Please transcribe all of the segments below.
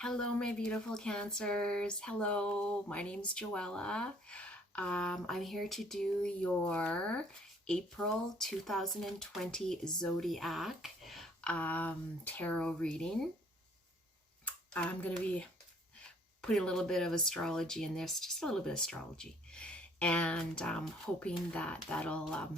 Hello, my beautiful Cancers. Hello, my name's Joella. I'm here to do your April 2020 Zodiac tarot reading. I'm going to be putting a little bit of astrology in this, just a little bit of astrology, and hoping that that'll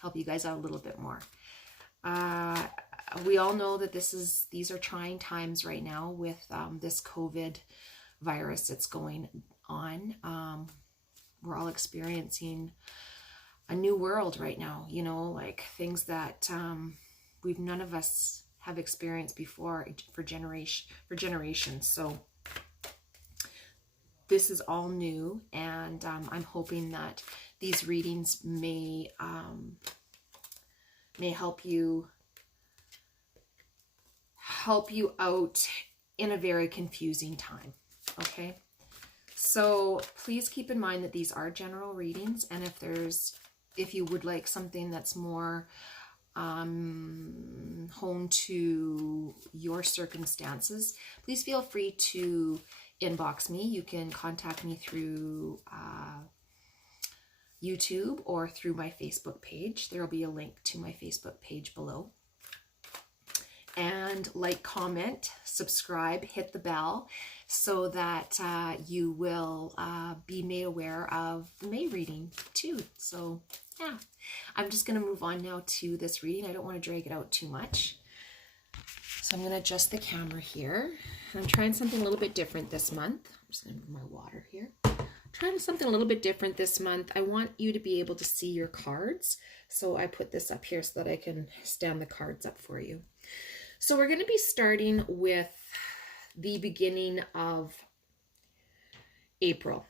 help you guys out a little bit more. We all know that these are trying times right now with this COVID virus that's going on. We're all experiencing a new world right now, you know, like things that none of us have experienced before for generations. So this is all new, and I'm hoping that these readings may help you out in a very confusing time. Okay, so please keep in mind that these are general readings, and if you would like something that's more honed to your circumstances, please feel free to inbox me. You can contact me through YouTube or through my Facebook page. There will be a link to my Facebook page below. And like, comment, subscribe, hit the bell so that you will be made aware of the May reading too. So yeah, I'm just going to move on now to this reading. I don't want to drag it out too much. So I'm going to adjust the camera here. I'm trying something a little bit different this month. I'm just going to move my water here. Trying something a little bit different this month. I want you to be able to see your cards. So I put this up here so that I can stand the cards up for you. So we're going to be starting with the beginning of April.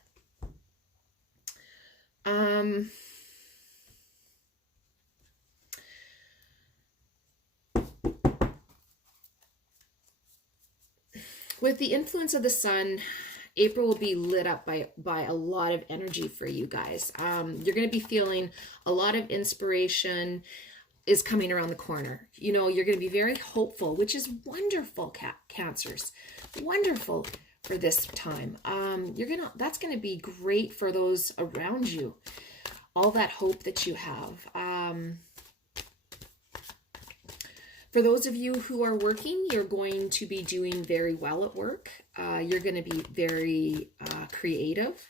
With the influence of the sun, April will be lit up by a lot of energy for you guys. You're going to be feeling a lot of inspiration is coming around the corner. You know, you're going to be very hopeful, which is wonderful, Cancers. Wonderful for this time. That's going to be great for those around you. All that hope that you have. For those of you who are working, you're going to be doing very well at work. You're going to be very creative,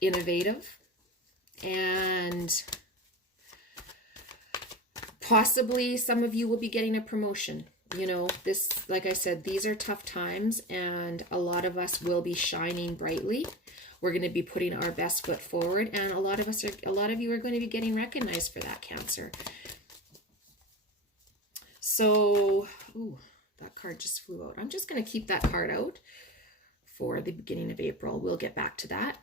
innovative, and possibly some of you will be getting a promotion. You know, this, like I said, these are tough times, and a lot of us will be shining brightly. We're going to be putting our best foot forward, and a lot of you are going to be getting recognized for that, Cancer. So, ooh, that card just flew out. I'm just going to keep that card out for the beginning of April. We'll get back to that.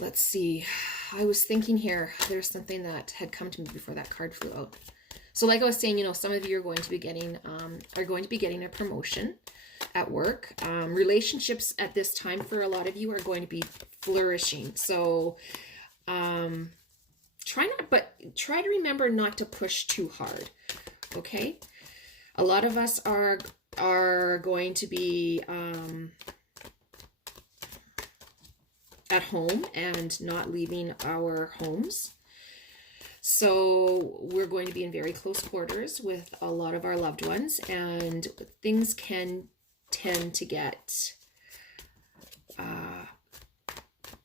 Let's see. I was thinking here, there's something that had come to me before that card flew out. So like I was saying, you know, some of you are going to be getting a promotion at work. Relationships at this time for a lot of you are going to be flourishing. So try to remember not to push too hard. Okay? A lot of us are going to be at home and not leaving our homes. So we're going to be in very close quarters with a lot of our loved ones, and things can tend to get,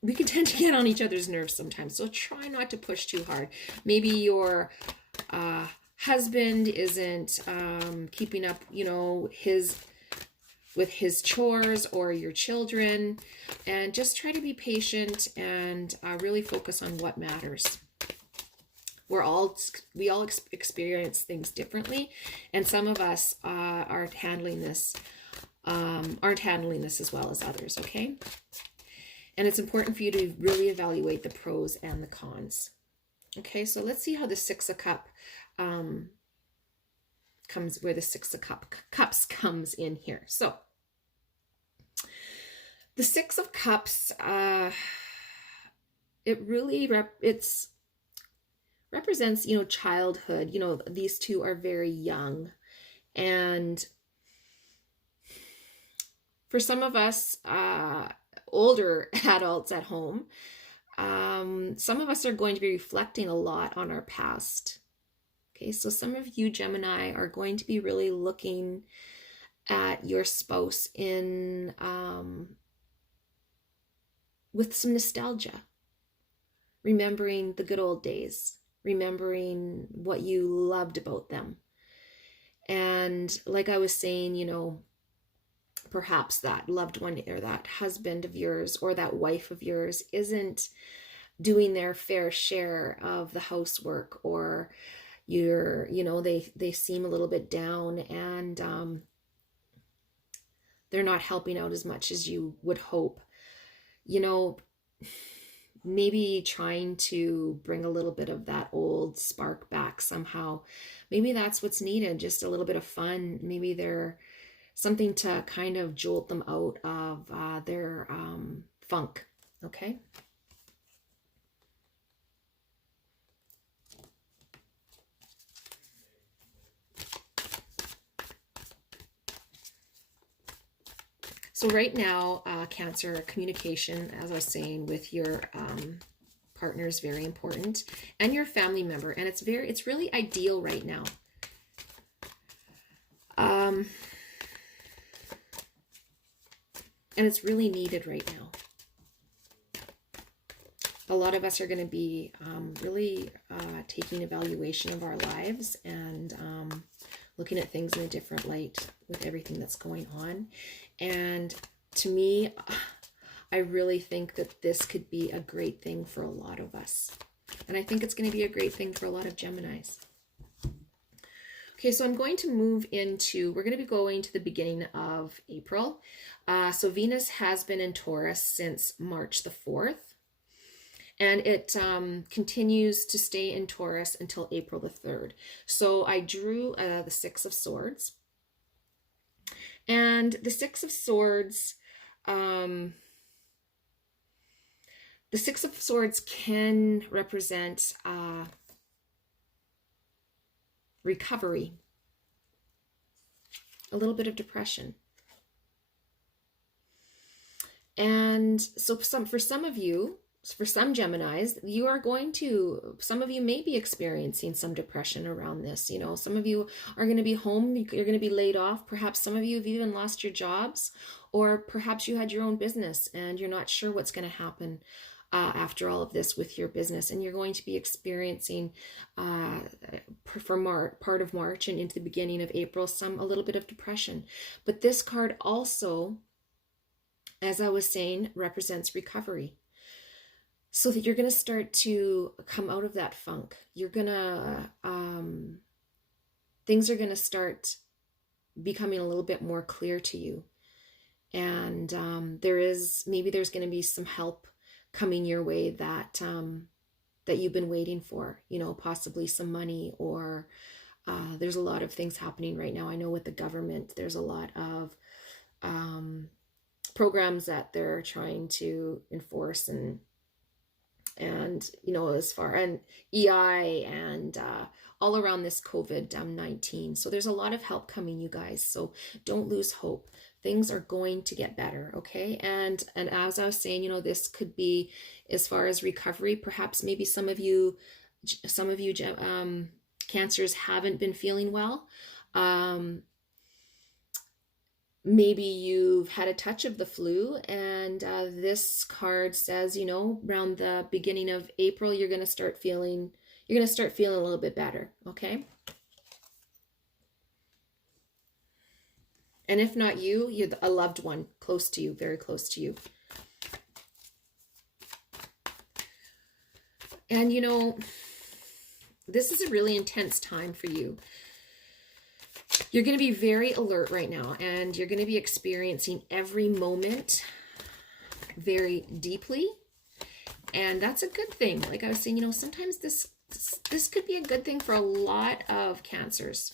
we can tend to get on each other's nerves sometimes. So try not to push too hard. Maybe your husband isn't keeping up, you know, with his chores, or your children, and just try to be patient and really focus on what matters. We all experience things differently, and some of us aren't handling this as well as others. Okay, and it's important for you to really evaluate the pros and the cons. Okay, so let's see how the Six of Cups where the Six of Cups comes in here. So the Six of Cups, it's represents, you know, childhood. You know, these two are very young. And for some of us, older adults at home, some of us are going to be reflecting a lot on our past. Okay, so some of you Gemini are going to be really looking at your spouse in with some nostalgia, remembering the good old days, remembering what you loved about them. And like I was saying, you know, perhaps that loved one or that husband of yours or that wife of yours isn't doing their fair share of the housework, or you know, they seem a little bit down, and they're not helping out as much as you would hope. You know, maybe trying to bring a little bit of that old spark back somehow. Maybe that's what's needed, just a little bit of fun. Maybe they're something to kind of jolt them out of their funk, okay? So right now, Cancer, communication, as I was saying, with your partner is very important, and your family member, and it's really ideal right now. And it's really needed right now. A lot of us are going to be really taking evaluation of our lives and looking at things in a different light with everything that's going on. And to me, I really think that this could be a great thing for a lot of us. And I think it's going to be a great thing for a lot of Geminis. Okay, so I'm going to move into, we're going to be going to the beginning of April. So Venus has been in Taurus since March the 4th. And it continues to stay in Taurus until April the 3rd. So I drew the Six of Swords. And the Six of Swords, the Six of Swords can represent recovery, a little bit of depression. And so for some of you, for some Geminis, you are going to, some of you may be experiencing some depression around this. You know, some of you are going to be home, you're going to be laid off. Perhaps some of you have even lost your jobs, or perhaps you had your own business and you're not sure what's going to happen after all of this with your business. And you're going to be experiencing for part of March and into the beginning of April, a little bit of depression. But this card also, as I was saying, represents recovery. So that you're going to start to come out of that funk. You're going to, things are going to start becoming a little bit more clear to you. And maybe there's going to be some help coming your way that, that you've been waiting for, you know, possibly some money, or there's a lot of things happening right now. I know with the government, there's a lot of programs that they're trying to enforce, and you know, as far and EI and all around this COVID-19. So there's a lot of help coming, you guys. So don't lose hope. Things are going to get better, okay? And as I was saying, you know, this could be as far as recovery. Perhaps maybe some of you Cancers haven't been feeling well. Maybe you've had a touch of the flu, and this card says, you know, around the beginning of April, you're going to start feeling a little bit better, okay? And if not you, you're a loved one close to you, very close to you. And, you know, this is a really intense time for you. You're going to be very alert right now, and you're going to be experiencing every moment very deeply. And that's a good thing. Like I was saying, you know, sometimes this could be a good thing for a lot of Cancers.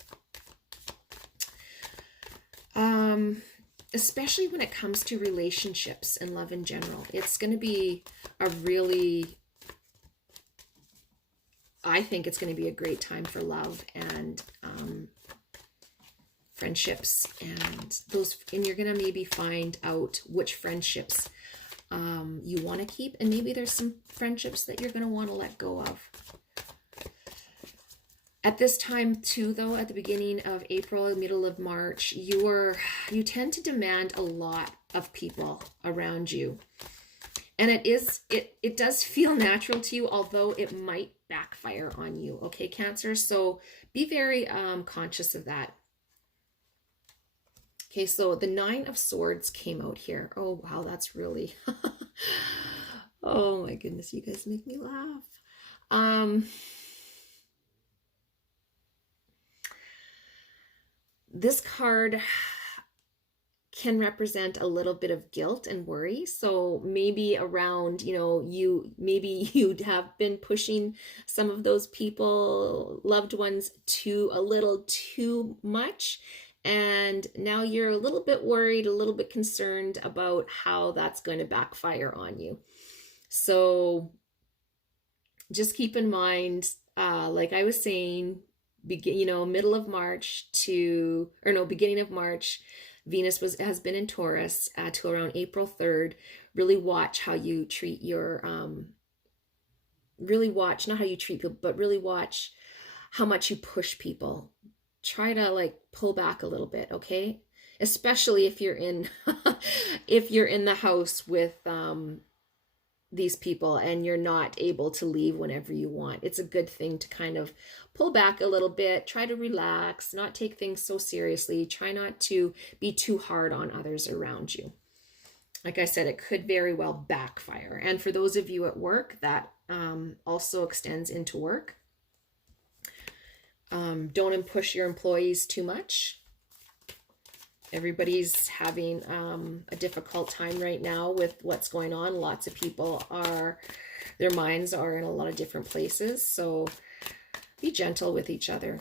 Especially when it comes to relationships and love in general. It's going to be a really, I think it's going to be a great time for love and friendships, and you're going to maybe find out which friendships you want to keep, and maybe there's some friendships that you're going to want to let go of. At this time too, though, at the beginning of April, middle of March, you tend to demand a lot of people around you. And it does feel natural to you, although it might backfire on you, okay, Cancer? So be very conscious of that. Okay, so the 9 of Swords came out here. Oh, wow, that's really... oh, my goodness, you guys make me laugh. This card can represent a little bit of guilt and worry. So maybe around, maybe you'd have been pushing some of those people, loved ones, to a little too much. And now you're a little bit worried, a little bit concerned about how that's going to backfire on you. So just keep in mind, like I was saying, middle of March beginning of March, Venus has been in Taurus to around April 3rd. Really watch how you treat your, not how you treat people, but really watch how much you push people. Try to pull back a little bit, okay? Especially if you're in, if you're in the house with these people and you're not able to leave whenever you want. It's a good thing to kind of pull back a little bit, try to relax, not take things so seriously, try not to be too hard on others around you. Like I said, it could very well backfire. And for those of you at work, that also extends into work. Don't push your employees too much. Everybody's having a difficult time right now with what's going on. Lots of people their minds are in a lot of different places. So be gentle with each other.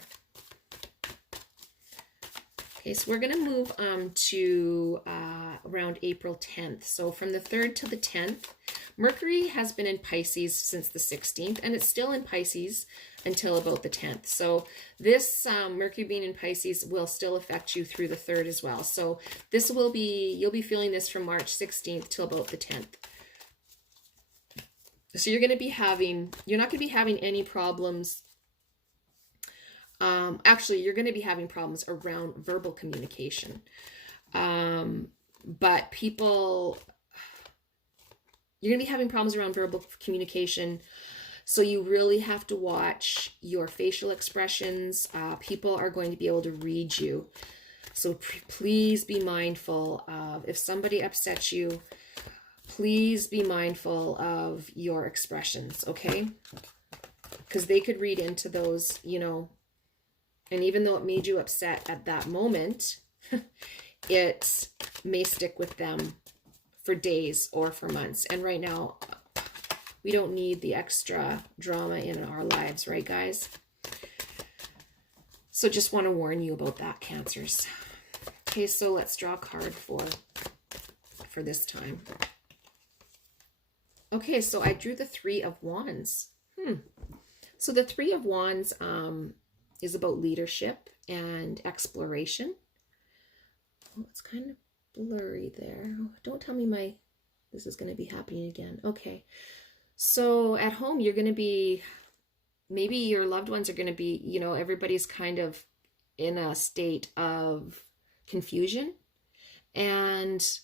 Okay, so we're going to move to around April 10th. So from the 3rd to the 10th, Mercury has been in Pisces since the 16th, and it's still in Pisces until about the 10th. So this Mercury being in Pisces will still affect you through the 3rd as well. So this will be, you'll be feeling this from March 16th till about the 10th. So you're not going to be having any problems. Actually, you're going to be having problems around verbal communication. But you're going to be having problems around verbal communication. So you really have to watch your facial expressions. People are going to be able to read you. So please be mindful of, if somebody upsets you, please be mindful of your expressions, okay? Because they could read into those, and even though it made you upset at that moment, it may stick with them for days or for months. And right now, we don't need the extra drama in our lives, right, guys? So just want to warn you about that, Cancers. Okay, so let's draw a card for this time. Okay, so I drew the 3 of Wands. So the 3 of Wands is about leadership and exploration. Oh, it's kind of blurry there. Oh, don't tell me this is going to be happening again. Okay. So at home, you're going to be, maybe your loved ones are going to be, everybody's kind of in a state of confusion, and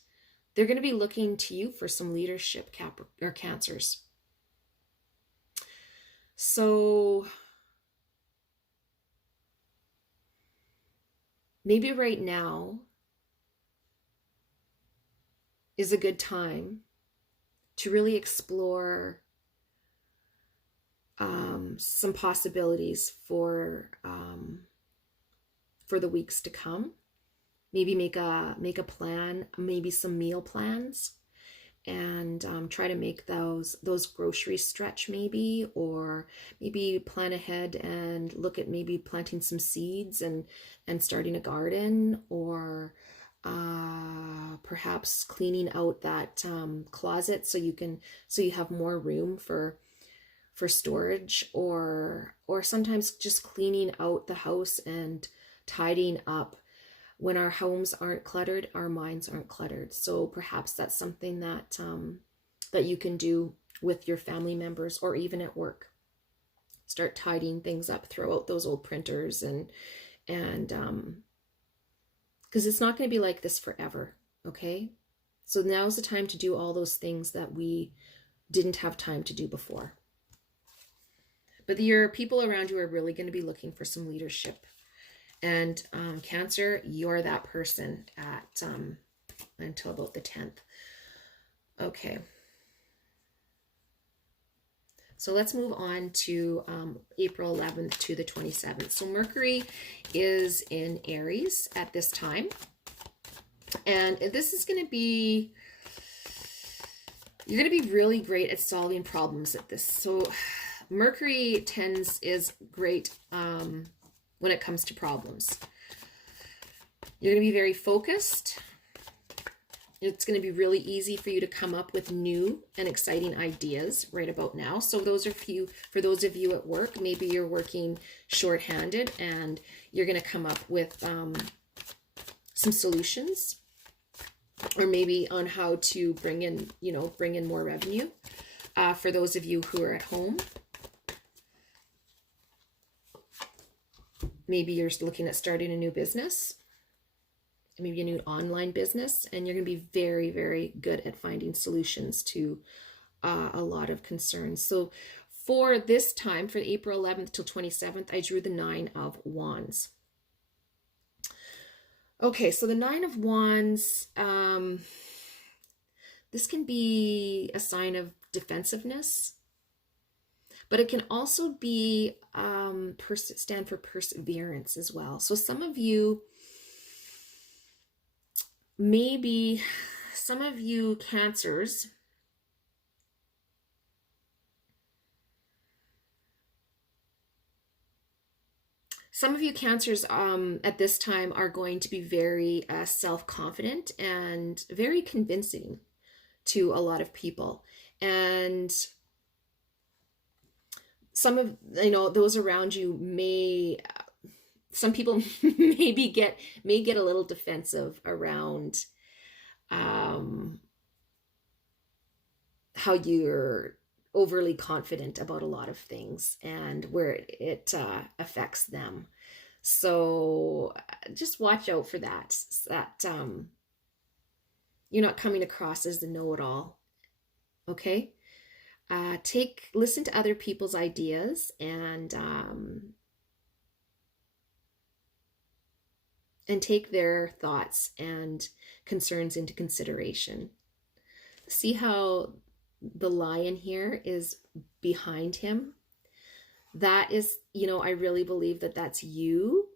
they're going to be looking to you for some leadership, Cancers. So maybe right now is a good time to really explore some possibilities for the weeks to come. Maybe make a plan, maybe some meal plans, and try to make those groceries stretch, maybe, or maybe plan ahead and look at maybe planting some seeds and starting a garden, or perhaps cleaning out that closet so you have more room for for storage, or sometimes just cleaning out the house and tidying up. When our homes aren't cluttered, our minds aren't cluttered. So perhaps that's something that that you can do with your family members, or even at work. Start tidying things up, throw out those old printers, and because it's not going to be like this forever, okay? So now's the time to do all those things that we didn't have time to do before. But your people around you are really going to be looking for some leadership. And Cancer, you're that person at until about the 10th. Okay. So let's move on to April 11th to the 27th. So Mercury is in Aries at this time. And this is going to be, you're going to be really great at solving problems at this. So Mercury is great when it comes to problems. You're going to be very focused. It's going to be really easy for you to come up with new and exciting ideas right about now. So for those of you at work, maybe you're working shorthanded and you're going to come up with some solutions, or maybe on how to bring in more revenue. For those of you who are at home, maybe you're looking at starting a new business, maybe a new online business, and you're going to be very, very good at finding solutions to a lot of concerns. So for this time, for April 11th till 27th, I drew the 9 of Wands. Okay, so the 9 of Wands, this can be a sign of defensiveness, but it can also be stand for perseverance as well. So some of you, maybe some of you Cancers, at this time are going to be very self-confident and very convincing to a lot of people. And some of, those around you some people may get a little defensive around how you're overly confident about a lot of things and where it affects them. So just watch out for that you're not coming across as the know-it-all. Okay? Listen to other people's ideas and take their thoughts and concerns into consideration. See how the lion here is behind him? That is, I really believe that that's you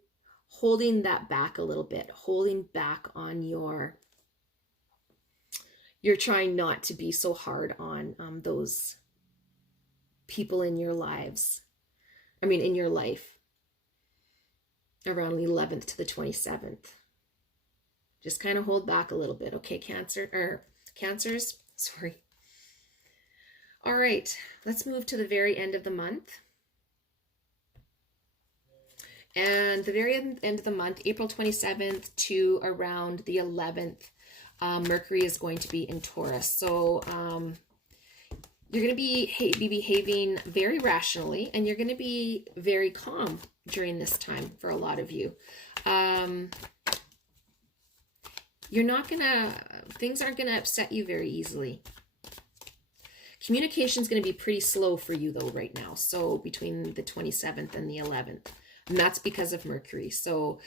holding that back a little bit, holding back on you're trying not to be so hard on those people in your lives. In your life around the 11th to the 27th. Just kind of hold back a little bit. Okay, Cancers, sorry. All right, let's move to the very end of the month. And the very end of the month, April 27th to around the 11th, Mercury is going to be in Taurus. So you're going to be behaving very rationally, and you're going to be very calm during this time for a lot of you. Things aren't going to upset you very easily. Communication is going to be pretty slow for you though right now. So between the 27th and the 11th, and that's because of Mercury. So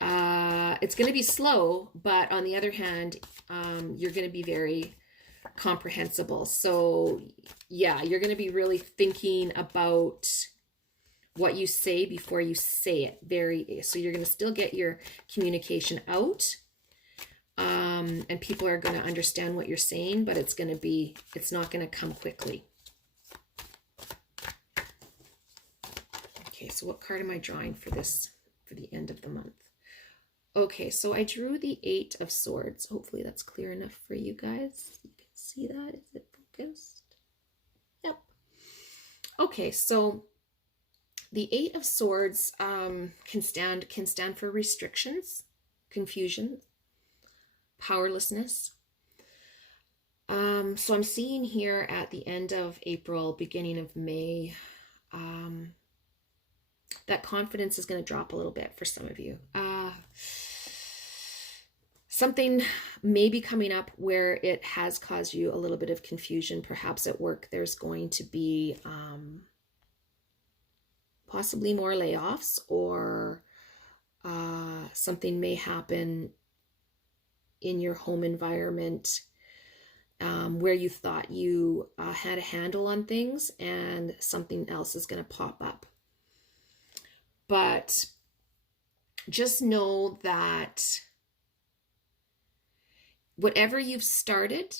it's going to be slow, but on the other hand, you're going to be very comprehensible. So yeah, you're going to be really thinking about what you say before you say it. So you're going to still get your communication out, and people are going to understand what you're saying, but it's not going to come quickly. Okay, so what card am I drawing for the end of the month? Okay, so I drew the 8 of Swords. Hopefully that's clear enough for you guys. You can see that. Is it focused? Yep. Okay, so the Eight of Swords can stand for restrictions, confusion, powerlessness. So I'm seeing here at the end of April, beginning of May, that confidence is going to drop a little bit for some of you. Something may be coming up where it has caused you a little bit of confusion. Perhaps at work there's going to be possibly more layoffs, or something may happen in your home environment where you thought you had a handle on things and something else is going to pop up. But just know that whatever you've started,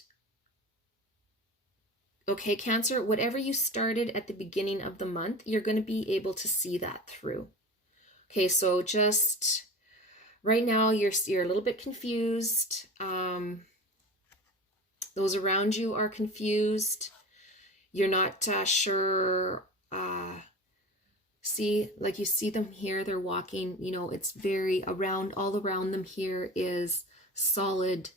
okay, Cancer, whatever you started at the beginning of the month, you're going to be able to see that through. Okay, so just right now you're a little bit confused. Those around you are confused. You're not sure. See, like you see them here, they're walking, you know, it's very around, all around them here is solid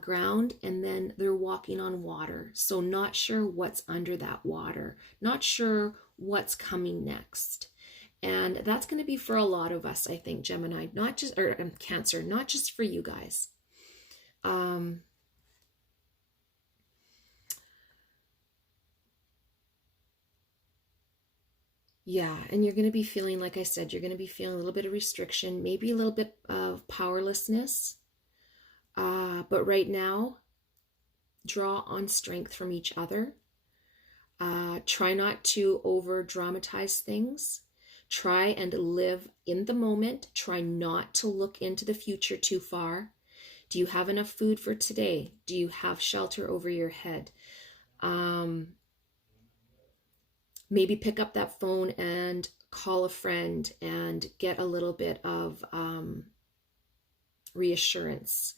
ground, and then they're walking on water. So not sure what's under that water, not sure what's coming next. And that's going to be for a lot of us, I think, Gemini, not just, or Cancer, not just for you guys. Yeah, and you're going to be feeling, like I said, you're going to be feeling a little bit of restriction, maybe a little bit of powerlessness. But right now, draw on strength from each other. Try not to over dramatize things. Try and live in the moment. Try not to look into the future too far. Do you have enough food for today? Do you have shelter over your head? Maybe pick up that phone and call a friend and get a little bit of reassurance.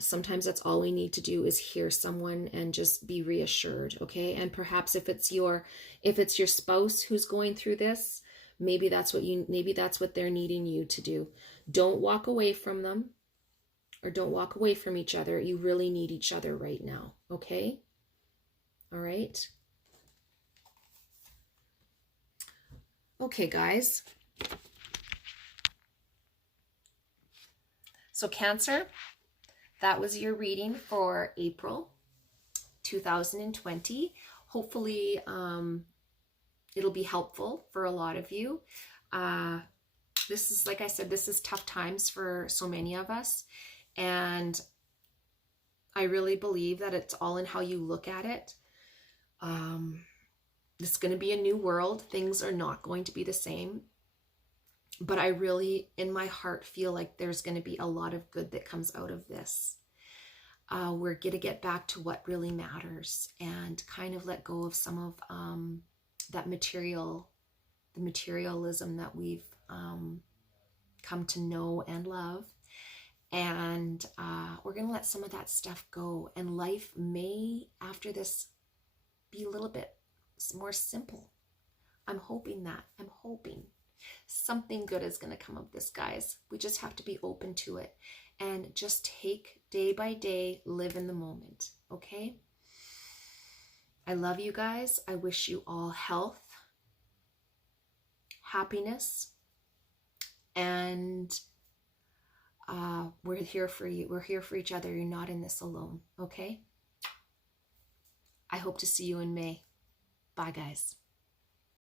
Sometimes that's all we need to do, is hear someone and just be reassured, okay? And perhaps if it's your spouse who's going through this, maybe that's what they're needing you to do. Don't walk away from them, or don't walk away from each other. You really need each other right now, okay? All right. Okay, guys. So Cancer, that was your reading for April 2020. Hopefully it'll be helpful for a lot of you. This is, like I said, this is tough times for so many of us. And I really believe that it's all in how you look at it. It's going to be a new world. Things are not going to be the same. But I really, in my heart, feel like there's going to be a lot of good that comes out of this. We're going to get back to what really matters and kind of let go of some of the materialism that we've come to know and love. And we're going to let some of that stuff go. And life may, after this, be a little bit more simple. I'm hoping that. I'm hoping something good is going to come of this, guys. We just have to be open to it and just take day by day, live in the moment, okay? I love you guys. I wish you all health, happiness, and we're here for you. We're here for each other. You're not in this alone, okay? I hope to see you in May. Bye, guys.